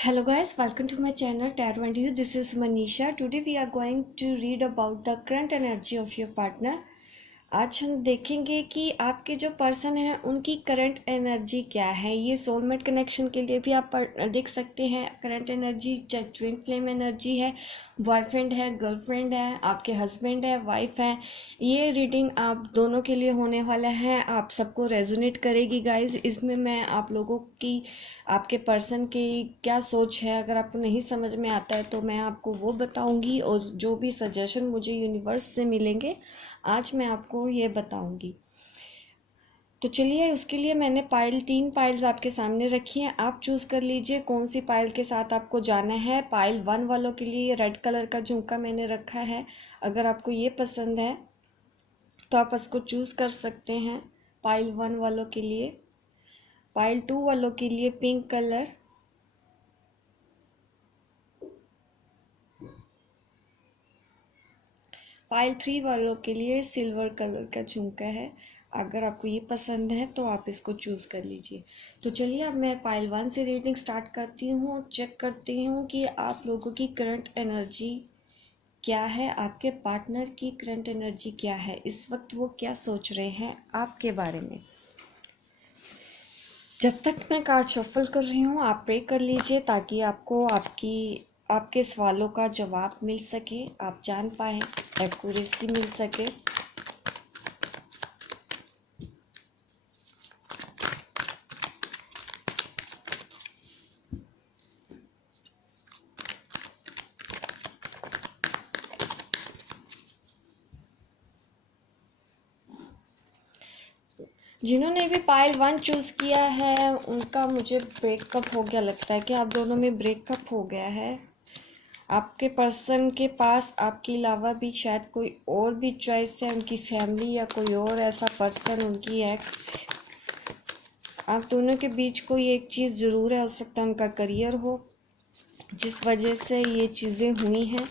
Hello guys, welcome to my channel Tarot and You. This is Manisha. Today we are going to read about the current energy of your partner. आज हम देखेंगे कि आपके जो person हैं उनकी current energy क्या है। ये सोलमेट कनेक्शन के लिए भी आप देख सकते हैं। करंट एनर्जी चाहे ट्विन फ्लेम एनर्जी है, बॉयफ्रेंड है, गर्लफ्रेंड है, आपके हस्बैंड है, वाइफ है। ये रीडिंग आप दोनों के लिए होने वाला है, आप सबको रेजोनेट करेगी गाइज। इसमें मैं आप लोगों की आपके पर्सन की क्या सोच है, अगर आपको नहीं समझ में आता है तो मैं आपको वो बताऊंगी, और जो भी सजेशन मुझे यूनिवर्स से मिलेंगे आज मैं आपको ये बताऊंगी। तो चलिए, उसके लिए मैंने तीन पाइल्स आपके सामने रखी हैं। आप चूज़ कर लीजिए कौन सी पाइल के साथ आपको जाना है। पाइल 1 वालों के लिए रेड कलर का झुमका मैंने रखा है। अगर आपको ये पसंद है तो आप इसको चूज़ कर सकते हैं पाइल 1 वालों के लिए। पाइल 2 वालों के लिए पिंक कलर, पाइल 3 वालों के लिए सिल्वर कलर का झुमका है। अगर आपको ये पसंद है तो आप इसको चूज़ कर लीजिए। तो चलिए, अब मैं पाइल 1 से रीडिंग स्टार्ट करती हूँ और चेक करती हूँ कि आप लोगों की करंट एनर्जी क्या है, आपके पार्टनर की करंट एनर्जी क्या है, इस वक्त वो क्या सोच रहे हैं आपके बारे में। जब तक मैं कार्ड शफल कर रही हूँ आप प्रे कर लीजिए ताकि आपको आपके सवालों का जवाब मिल सके, आप जान पाए, एक्यूरेसी मिल सके। जिन्होंने भी पाइल 1 चूज़ किया है उनका मुझे ब्रेकअप हो गया लगता है कि आप दोनों में ब्रेकअप हो गया है। आपके पर्सन के पास आपके अलावा भी शायद कोई और भी चॉइस है, उनकी फैमिली या कोई और ऐसा पर्सन, उनकी एक्स। आप दोनों के बीच कोई एक चीज़ ज़रूर है, हो सकता है उनका करियर हो जिस वजह से ये चीज़ें हुई हैं।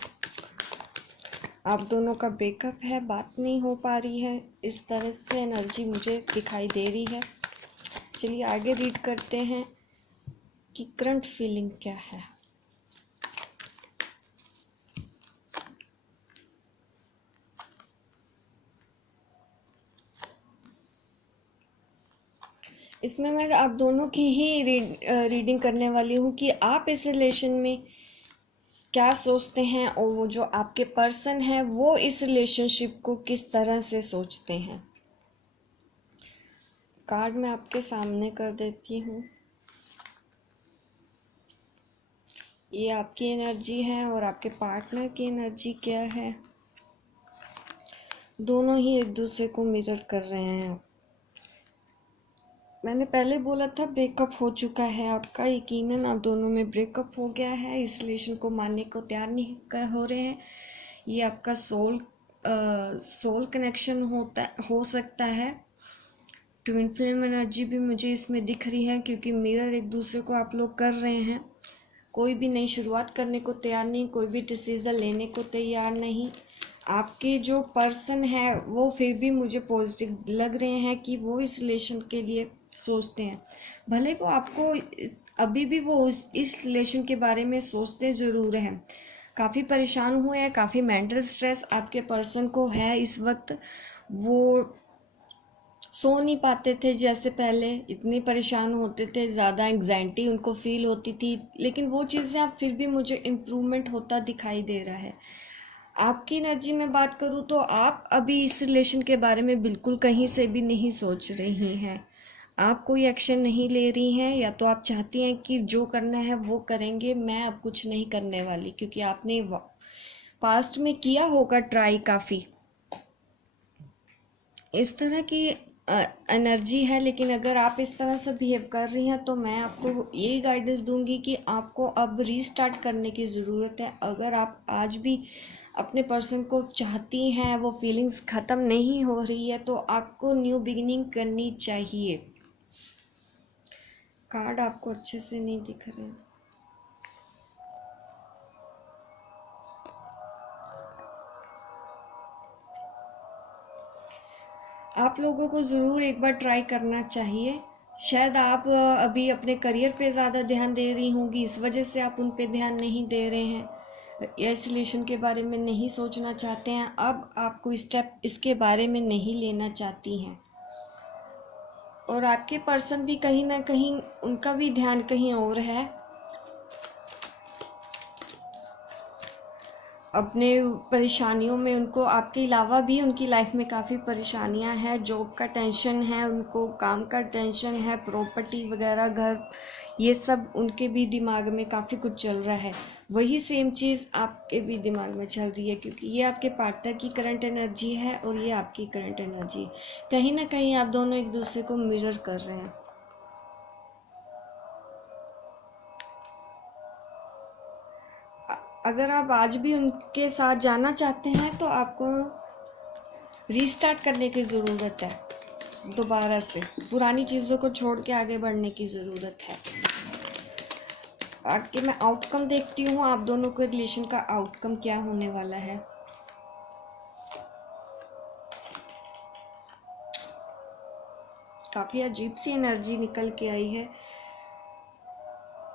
आप दोनों का ब्रेकअप है, बात नहीं हो पा रही है, इस तरह से एनर्जी मुझे दिखाई दे रही है। चलिए आगे रीड करते हैं कि करंट फीलिंग क्या है। इसमें मैं आप दोनों की ही रीडिंग करने वाली हूँ कि आप इस रिलेशन में क्या सोचते हैं और वो जो आपके पर्सन है वो इस रिलेशनशिप को किस तरह से सोचते हैं। कार्ड मैं आपके सामने कर देती हूँ। ये आपकी एनर्जी है और आपके पार्टनर की एनर्जी क्या है। दोनों ही एक दूसरे को मिरर कर रहे हैं। मैंने पहले बोला था ब्रेकअप हो चुका है आपका, यकीनन आप दोनों में ब्रेकअप हो गया है। इस रिलेशन को मानने को तैयार नहीं हो रहे हैं। ये आपका सोल कनेक्शन हो सकता है। ट्विन फ्लेम एनर्जी भी मुझे इसमें दिख रही है क्योंकि मिरर एक दूसरे को आप लोग कर रहे हैं। कोई भी नई शुरुआत करने को तैयार नहीं, कोई भी डिसीज़न लेने को तैयार नहीं। आपके जो पर्सन है वो फिर भी मुझे पॉजिटिव लग रहे हैं कि वो इस रिलेशन के लिए सोचते हैं। भले वो आपको अभी भी वो इस रिलेशन के बारे में सोचते ज़रूर हैं। काफ़ी परेशान हुए हैं, काफ़ी मेंटल स्ट्रेस आपके पर्सन को है इस वक्त। वो सो नहीं पाते थे जैसे पहले, इतनी परेशान होते थे, ज़्यादा एंग्जाइटी उनको फील होती थी, लेकिन वो चीज़ें अब फिर भी मुझे इम्प्रूवमेंट होता दिखाई दे रहा है। आपकी एनर्जी में बात करूँ तो आप अभी इस रिलेशन के बारे में बिल्कुल कहीं से भी नहीं सोच रही हैं। आप कोई एक्शन नहीं ले रही हैं, या तो आप चाहती हैं कि जो करना है वो करेंगे, मैं अब कुछ नहीं करने वाली, क्योंकि आपने पास्ट में किया होगा ट्राई काफ़ी। इस तरह की एनर्जी है। लेकिन अगर आप इस तरह से बिहेव कर रही हैं तो मैं आपको ये गाइडेंस दूंगी कि आपको अब रीस्टार्ट करने की ज़रूरत है। अगर आप आज भी अपने पर्सन को चाहती हैं, वो फीलिंग्स ख़त्म नहीं हो रही है, तो आपको न्यू बिगिनिंग करनी चाहिए। कार्ड आपको अच्छे से नहीं दिख रहे हैं। आप लोगों को ज़रूर एक बार ट्राई करना चाहिए। शायद आप अभी अपने करियर पे ज़्यादा ध्यान दे रही होंगी, इस वजह से आप उन पे ध्यान नहीं दे रहे हैं, या रिलेशन के बारे में नहीं सोचना चाहते हैं। अब आप कोई स्टेप इसके बारे में नहीं लेना चाहती हैं, और आपके पर्सन भी कहीं ना कहीं उनका भी ध्यान कहीं और है। अपने परेशानियों में उनको आपके अलावा भी उनकी लाइफ में काफ़ी परेशानियां हैं, जॉब का टेंशन है उनको, काम का टेंशन है, प्रॉपर्टी वगैरह, घर, ये सब उनके भी दिमाग में काफ़ी कुछ चल रहा है। वही सेम चीज़ आपके भी दिमाग में चल रही है, क्योंकि ये आपके पार्टनर की करंट एनर्जी है और ये आपकी करंट एनर्जी। कहीं ना कहीं आप दोनों एक दूसरे को मिरर कर रहे हैं। अगर आप आज भी उनके साथ जाना चाहते हैं तो आपको रीस्टार्ट करने की ज़रूरत है, दोबारा से पुरानी चीज़ों को छोड़ के आगे बढ़ने की ज़रूरत है। आगे मैं आउटकम देखती हूँ, आप दोनों के रिलेशन का आउटकम क्या होने वाला है। काफ़ी अजीब सी एनर्जी निकल के आई है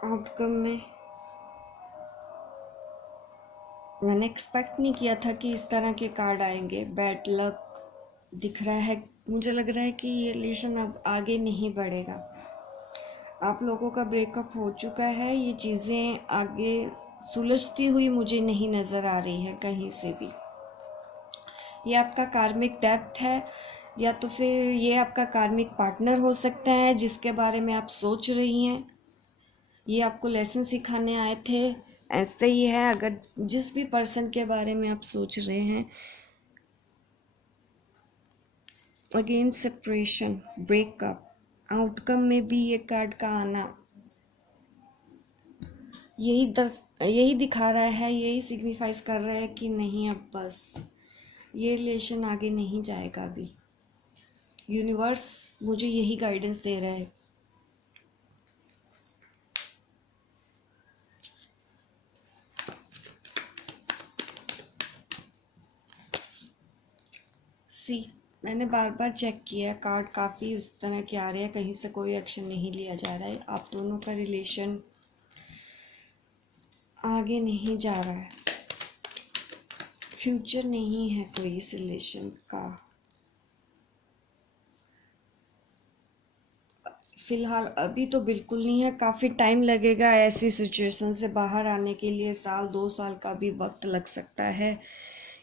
आउटकम में। मैंने एक्सपेक्ट नहीं किया था कि इस तरह के कार्ड आएंगे। बैड लक दिख रहा है, मुझे लग रहा है कि ये रिलेशन अब आगे नहीं बढ़ेगा। आप लोगों का ब्रेकअप हो चुका है, ये चीज़ें आगे सुलझती हुई मुझे नहीं नज़र आ रही है कहीं से भी। ये आपका कार्मिक डेप्थ है, या तो फिर ये आपका कार्मिक पार्टनर हो सकता है जिसके बारे में आप सोच रही हैं। ये आपको लेसन सिखाने आए थे, ऐसे ही है। अगर जिस भी पर्सन के बारे में आप सोच रहे हैं, अगेन सेपरेशन, ब्रेकअप, आउटकम में भी ये कार्ड का आना यही दिखा रहा है, यही सिग्निफाइज कर रहा है कि नहीं, अब बस ये रिलेशन आगे नहीं जाएगा अभी। यूनिवर्स मुझे यही गाइडेंस दे रहा है। सी, मैंने बार बार चेक किया, कार्ड काफ़ी उस तरह के आ रहे हैं, कहीं से कोई एक्शन नहीं लिया जा रहा है। आप दोनों का रिलेशन आगे नहीं जा रहा है, फ्यूचर नहीं है कोई इस रिलेशन का। फिलहाल अभी तो बिल्कुल नहीं है, काफ़ी टाइम लगेगा ऐसी सिचुएशन से बाहर आने के लिए। 1-2 साल का भी वक्त लग सकता है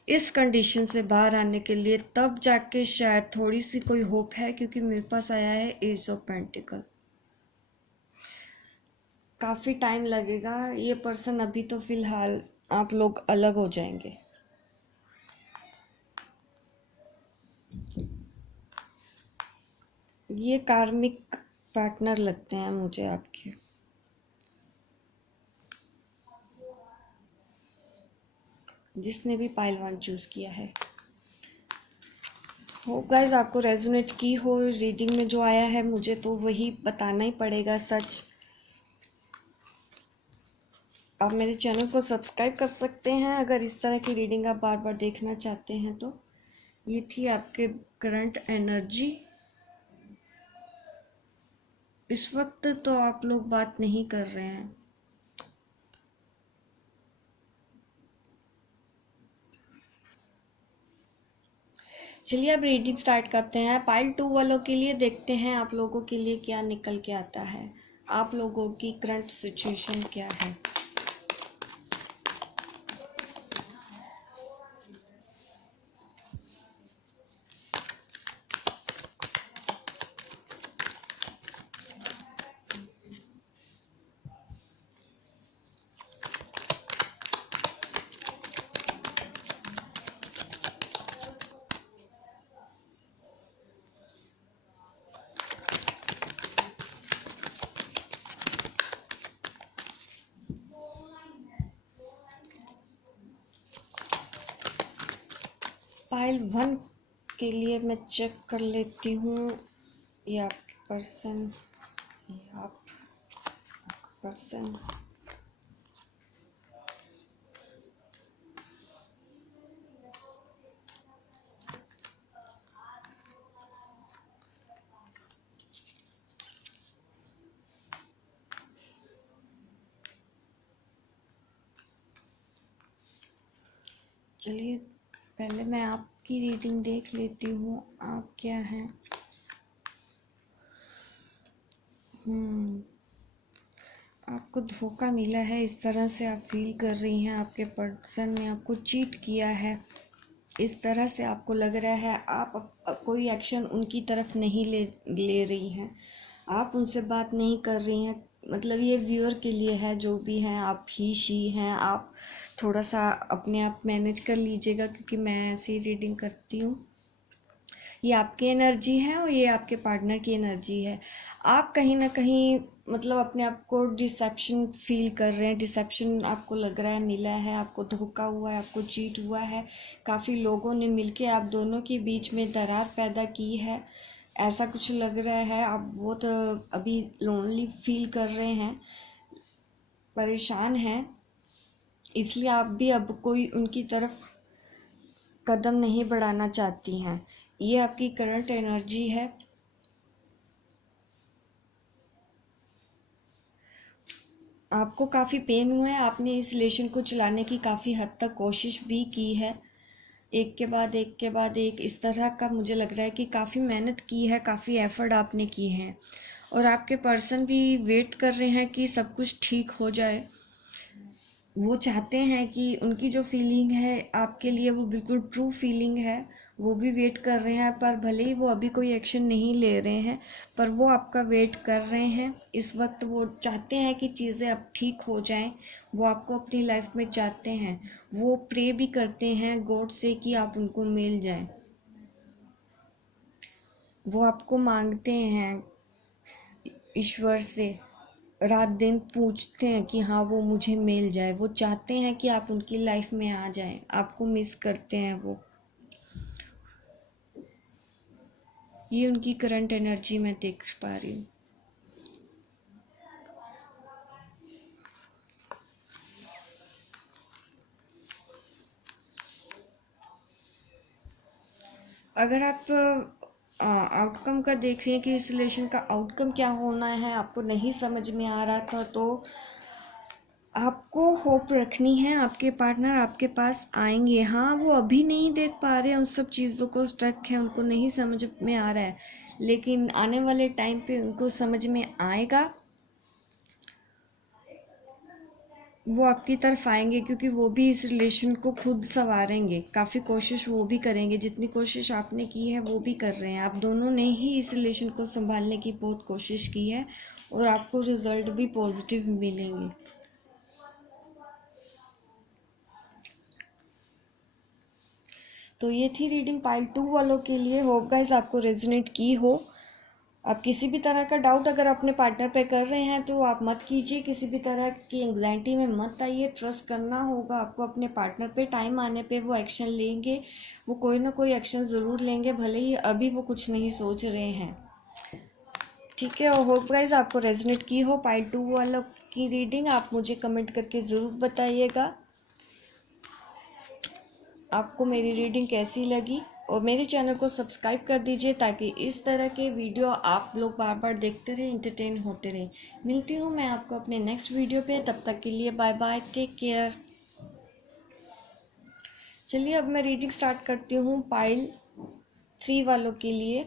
इस कंडीशन से बाहर आने के लिए, तब जाके शायद थोड़ी सी कोई होप है। क्योंकि मेरे पास आया है एज ऑफ पेंटिकल। काफ़ी टाइम लगेगा, ये पर्सन अभी तो फिलहाल आप लोग अलग हो जाएंगे। ये कार्मिक पार्टनर लगते हैं मुझे आपके। जिसने भी पाइल 1 चूज़ किया है, हो गाइस आपको रेजोनेट की हो रीडिंग में जो आया है, मुझे तो वही बताना ही पड़ेगा सच। आप मेरे चैनल को सब्सक्राइब कर सकते हैं अगर इस तरह की रीडिंग आप बार बार देखना चाहते हैं तो। ये थी आपके करंट एनर्जी। इस वक्त तो आप लोग बात नहीं कर रहे हैं। चलिए अब रीडिंग स्टार्ट करते हैं। पाइल 2 वालों के लिए देखते हैं आप लोगों के लिए क्या निकल के आता है, आप लोगों की करंट सिचुएशन क्या है। पाइल 1 के लिए मैं चेक कर लेती हूँ, ये आपके पर्सन, ये आप पर्सन। चलिए पहले मैं आपकी रीडिंग देख लेती हूँ, आप क्या हैं। आपको धोखा मिला है, इस तरह से आप फील कर रही हैं। आपके पर्सन ने आपको चीट किया है, इस तरह से आपको लग रहा है। आप कोई एक्शन उनकी तरफ नहीं ले रही हैं, आप उनसे बात नहीं कर रही हैं। मतलब ये व्यूअर के लिए है, जो भी हैं, आप ही शी हैं। आप थोड़ा सा अपने आप मैनेज कर लीजिएगा, क्योंकि मैं ऐसे ही रीडिंग करती हूँ। ये आपकी एनर्जी है और ये आपके पार्टनर की एनर्जी है। आप कहीं ना कहीं मतलब अपने आप को डिसेप्शन फील कर रहे हैं, डिसेप्शन आपको लग रहा है मिला है, आपको धोखा हुआ है, आपको चीट हुआ है। काफ़ी लोगों ने मिलके आप दोनों के बीच में दरार पैदा की है, ऐसा कुछ लग रहा है। आप बहुत अभी लोनली फील कर रहे हैं, परेशान हैं, इसलिए आप भी अब कोई उनकी तरफ कदम नहीं बढ़ाना चाहती हैं। ये आपकी करंट एनर्जी है। आपको काफ़ी पेन हुआ है, आपने इस रिलेशन को चलाने की काफ़ी हद तक कोशिश भी की है, एक के बाद एक के बाद एक, इस तरह का मुझे लग रहा है कि काफ़ी मेहनत की है, काफ़ी एफर्ट आपने किए हैं। और आपके पर्सन भी वेट कर रहे हैं कि सब कुछ ठीक हो जाए। वो चाहते हैं कि उनकी जो फीलिंग है आपके लिए वो बिल्कुल ट्रू फीलिंग है, वो भी वेट कर रहे हैं। पर भले ही वो अभी कोई एक्शन नहीं ले रहे हैं, पर वो आपका वेट कर रहे हैं। इस वक्त वो चाहते हैं कि चीज़ें अब ठीक हो जाएं, वो आपको अपनी लाइफ में चाहते हैं। वो प्रे भी करते हैं गॉड से कि आप उनको मिल जाएं। वो आपको मांगते हैं ईश्वर से, रात दिन पूछते हैं कि हाँ वो मुझे मिल जाए। वो चाहते हैं कि आप उनकी लाइफ में आ जाएं, आपको मिस करते हैं वो। ये उनकी करंट एनर्जी मैं देख पा रही हूँ। अगर आप आउटकम का देख रहे हैं कि इस रिलेशन का आउटकम क्या होना है, आपको नहीं समझ में आ रहा था, तो आपको होप रखनी है। आपके पार्टनर आपके पास आएंगे। हाँ वो अभी नहीं देख पा रहे हैं, उन सब चीज़ों को स्टक है, उनको नहीं समझ में आ रहा है, लेकिन आने वाले टाइम पे उनको समझ में आएगा। वो आपकी तरफ आएंगे, क्योंकि वो भी इस रिलेशन को खुद संवारेंगे। काफ़ी कोशिश वो भी करेंगे, जितनी कोशिश आपने की है वो भी कर रहे हैं। आप दोनों ने ही इस रिलेशन को संभालने की बहुत कोशिश की है, और आपको रिजल्ट भी पॉजिटिव मिलेंगे। तो ये थी रीडिंग पाइल 2 वालों के लिए। होप गाइस आपको रेजोनेट की हो। आप किसी भी तरह का डाउट अगर अपने पार्टनर पे कर रहे हैं तो आप मत कीजिए, किसी भी तरह की एंग्जाइटी में मत आइए। ट्रस्ट करना होगा आपको अपने पार्टनर पे। टाइम आने पे वो एक्शन लेंगे, वो कोई ना कोई एक्शन ज़रूर लेंगे, भले ही अभी वो कुछ नहीं सोच रहे हैं। ठीक है, और होप गाइस आपको रेजोनेट की हो पाइल 2 वालों की रीडिंग। आप मुझे कमेंट करके ज़रूर बताइएगा आपको मेरी रीडिंग कैसी लगी, और मेरे चैनल को सब्सक्राइब कर दीजिए ताकि इस तरह के वीडियो आप लोग बार बार देखते रहें, इंटरटेन होते रहें। मिलती हूँ मैं आपको अपने नेक्स्ट वीडियो पे, तब तक के लिए बाय बाय, टेक केयर। चलिए अब मैं रीडिंग स्टार्ट करती हूँ पाइल 3 वालों के लिए।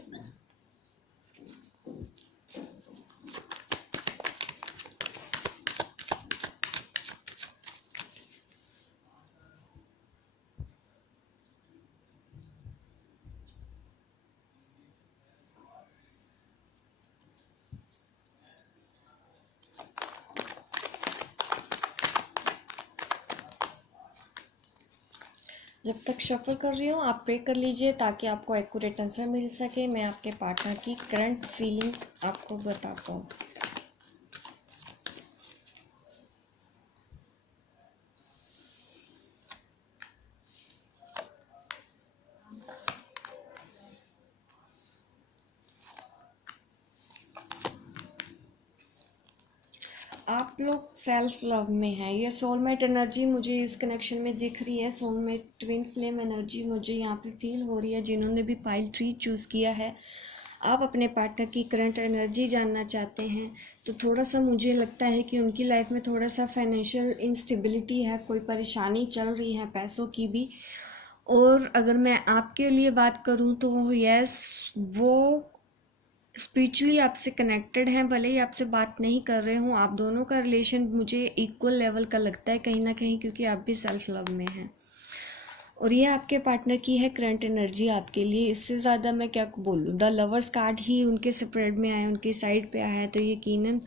जब तक शफल कर रही हूँ आप प्रे कर लीजिए ताकि आपको एक्यूरेट आंसर मिल सके। मैं आपके पार्टनर की करंट फीलिंग आपको बताता हूँ। आप लोग सेल्फ लव में हैं। ये सोलमेट एनर्जी मुझे इस कनेक्शन में दिख रही है। सोलमेट ट्विन फ्लेम एनर्जी मुझे यहाँ पे फील हो रही है। जिन्होंने भी पाइल 3 चूज़ किया है, आप अपने पार्टनर की करंट एनर्जी जानना चाहते हैं तो थोड़ा सा मुझे लगता है कि उनकी लाइफ में थोड़ा सा फाइनेंशियल इंस्टेबिलिटी है, कोई परेशानी चल रही है पैसों की भी। और अगर मैं आपके लिए बात करूं तो यस, वो स्पिरिचुअली आपसे कनेक्टेड हैं, भले ही आपसे बात नहीं कर रहे हों। आप दोनों का रिलेशन मुझे इक्वल लेवल का लगता है कहीं ना कहीं, क्योंकि आप भी सेल्फ लव में हैं। और ये आपके पार्टनर की है करंट एनर्जी आपके लिए। इससे ज़्यादा मैं क्या बोलूँ, द लवर्स कार्ड ही उनके स्प्रेड में आया, उनकी साइड पे आया है, तो यकीनन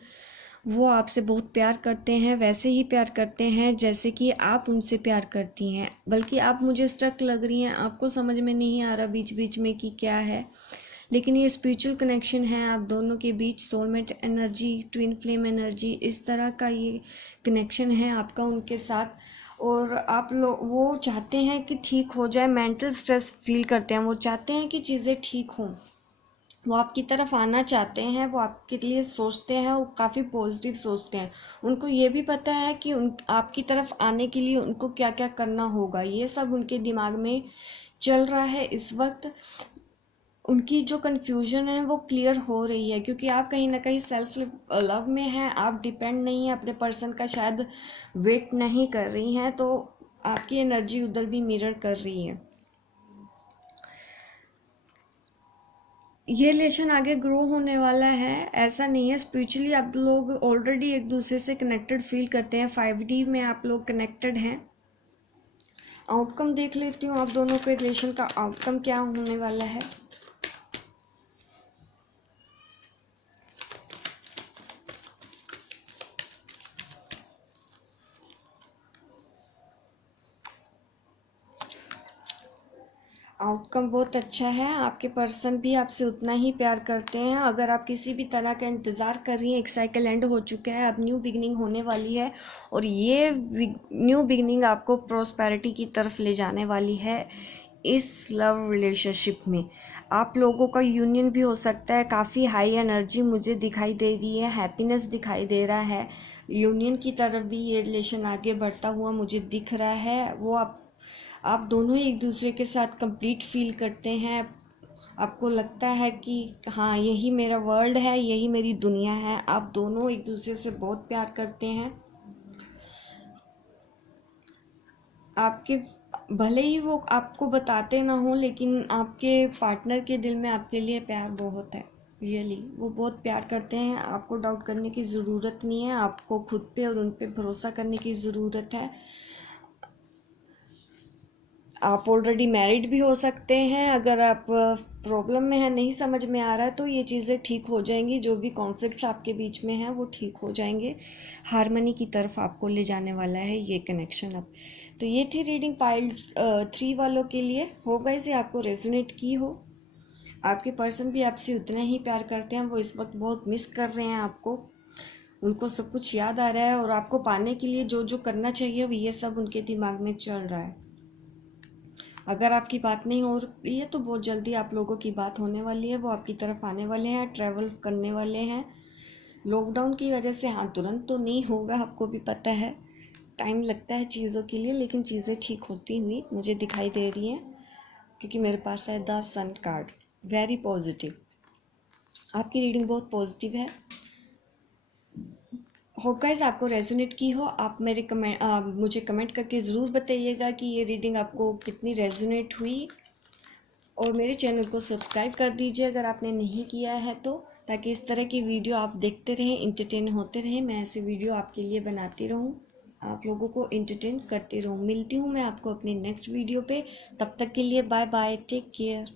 वो आपसे बहुत प्यार करते हैं, वैसे ही प्यार करते हैं जैसे कि आप उनसे प्यार करती हैं। बल्कि आप मुझे स्टक लग रही हैं, आपको समझ में नहीं आ रहा बीच बीच में कि क्या है, लेकिन ये स्पिरिचुअल कनेक्शन है आप दोनों के बीच, soulmate energy, twin flame energy, इस तरह का ये कनेक्शन है आपका उनके साथ। और आप लोग, वो चाहते हैं कि ठीक हो जाए, मेंटल स्ट्रेस फील करते हैं, वो चाहते हैं कि चीज़ें ठीक हों, वो आपकी तरफ आना चाहते हैं, वो आपके लिए सोचते हैं, वो काफ़ी पॉजिटिव सोचते हैं। उनको ये भी पता है कि उन आपकी तरफ आने के लिए उनको क्या क्या करना होगा, ये सब उनके दिमाग में चल रहा है इस वक्त। उनकी जो कन्फ्यूजन है वो क्लियर हो रही है, क्योंकि आप कहीं ना कहीं सेल्फ लव में हैं, आप डिपेंड नहीं हैं अपने पर्सन का, शायद वेट नहीं कर रही हैं, तो आपकी एनर्जी उधर भी मिरर कर रही है। ये रिलेशन आगे ग्रो होने वाला है, ऐसा नहीं है। स्पिरिचुअली आप लोग ऑलरेडी एक दूसरे से कनेक्टेड फील करते हैं, 5D में आप लोग कनेक्टेड हैं। आउटकम देख लेती हूँ आप दोनों के रिलेशन का आउटकम क्या होने वाला है। आउटकम बहुत अच्छा है, आपके पर्सन भी आपसे उतना ही प्यार करते हैं। अगर आप किसी भी तरह का इंतज़ार कर रही हैं, एक साइकिल एंड हो चुका है, अब न्यू बिगनिंग होने वाली है, और ये न्यू बिगनिंग आपको प्रॉस्पेरिटी की तरफ ले जाने वाली है। इस लव रिलेशनशिप में आप लोगों का यूनियन भी हो सकता है, काफ़ी हाई एनर्जी मुझे दिखाई दे रही है, हैप्पीनेस दिखाई दे रहा है, यूनियन की तरफ भी ये रिलेशन आगे बढ़ता हुआ मुझे दिख रहा है। वो आप दोनों ही एक दूसरे के साथ कंप्लीट फील करते हैं, आपको लगता है कि हाँ यही मेरा वर्ल्ड है, यही मेरी दुनिया है। आप दोनों एक दूसरे से बहुत प्यार करते हैं। आपके भले ही वो आपको बताते ना हो, लेकिन आपके पार्टनर के दिल में आपके लिए प्यार बहुत है, रियली वो बहुत प्यार करते हैं। आपको डाउट करने की ज़रूरत नहीं है, आपको खुद पे और उन पे भरोसा करने की ज़रूरत है। आप ऑलरेडी मैरिड भी हो सकते हैं। अगर आप प्रॉब्लम में है, नहीं समझ में आ रहा है, तो ये चीज़ें ठीक हो जाएंगी, जो भी कॉन्फ्लिक्ट्स आपके बीच में हैं वो ठीक हो जाएंगे। हारमनी की तरफ आपको ले जाने वाला है ये कनेक्शन अब। तो ये थी रीडिंग पाइल 3 वालों के लिए। होगा इसे आपको रेजोनेट की हो, आपके पर्सन भी आपसे उतना ही प्यार करते हैं, वो इस वक्त बहुत मिस कर रहे हैं आपको, उनको सब कुछ याद आ रहा है, और आपको पाने के लिए जो जो करना चाहिए वो ये सब उनके दिमाग में चल रहा है। अगर आपकी बात नहीं हो रही है तो बहुत जल्दी आप लोगों की बात होने वाली है, वो आपकी तरफ आने वाले हैं, ट्रैवल करने वाले हैं। लॉकडाउन की वजह से हाँ तुरंत तो नहीं होगा, आपको भी पता है टाइम लगता है चीज़ों के लिए, लेकिन चीज़ें ठीक होती हुई मुझे दिखाई दे रही हैं, क्योंकि मेरे पास है the sun card, very positive. आपकी रीडिंग बहुत पॉजिटिव है। होप गाइस आपको रेजोनेट की हो। आप मुझे कमेंट करके ज़रूर बताइएगा कि ये रीडिंग आपको कितनी रेजोनेट हुई, और मेरे चैनल को सब्सक्राइब कर दीजिए अगर आपने नहीं किया है तो, ताकि इस तरह की वीडियो आप देखते रहें, इंटरटेन होते रहें। मैं ऐसी वीडियो आपके लिए बनाती रहूं, आप लोगों को इंटरटेन करती रहूं। मिलती हूं मैं आपको अपनी नेक्स्ट वीडियो पे, तब तक के लिए बाय बाय, टेक केयर।